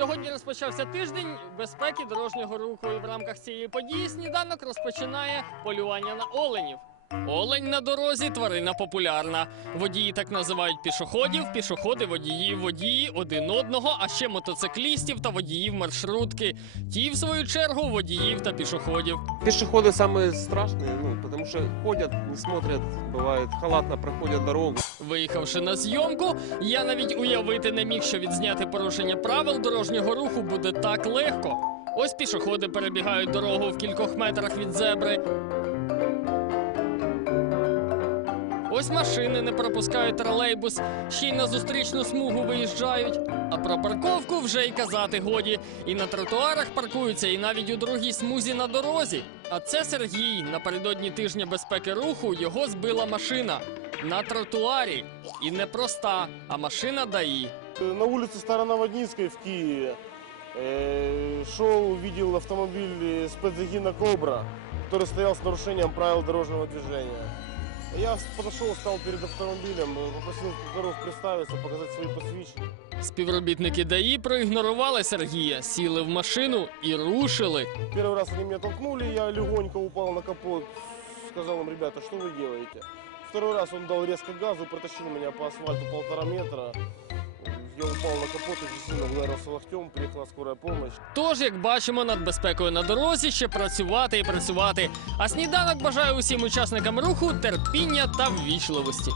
Сьогодні розпочався тиждень безпеки дорожнього руху. І в рамках цієї події сніданок розпочинає полювання на оленів. Олень на дорозі тварина популярна. Водії так називають пішоходів, пішоходи водіїв, водії один одного, а ще мотоциклістів та водіїв маршрутки. Ті, в свою чергу, водіїв та пішоходів. Пешеходы самые страшные, ну, потому что ходят, не смотрят, бывает, халатно проходят дорогу. Виїхавши на зйомку, я навіть уявити не міг, що відзняти порушення правил дорожнього руху буде так легко. Ось пішоходи перебігають дорогу в кількох метрах від зебри. Ось машини не пропускають тролейбус, ще й на зустрічну смугу виїжджають. А про парковку вже й казати годі. І на тротуарах паркуються, і навіть у другій смузі на дорозі. А це Сергій. Напередодні тижня безпеки руху його збила машина на тротуарі. І не проста, а машина ДАІ. На улице Старонаводнинской в Киеве э, шел, увидел автомобиль э, спецзагина «Кобра», который стоял с нарушением правил дорожного движения. Я подошел, стал перед автомобилем, э, попросил инспекторов представиться, показать свои посвящения. Співробітники ДАІ проігнорували Сергія, сіли в машину і рушили. Первый раз они меня толкнули, я легонько упал на капот, сказал им, ребята, что вы делаете? Второй раз он дал резко газу, протащил меня по асфальту полтора метра. Упал на капот, і сильно вдарився локтем, приїхала скорая помощь. Тож, як бачимо, над безпекою на дорозі ще працювати і працювати. А сніданок бажає усім учасникам руху терпіння та ввічливості.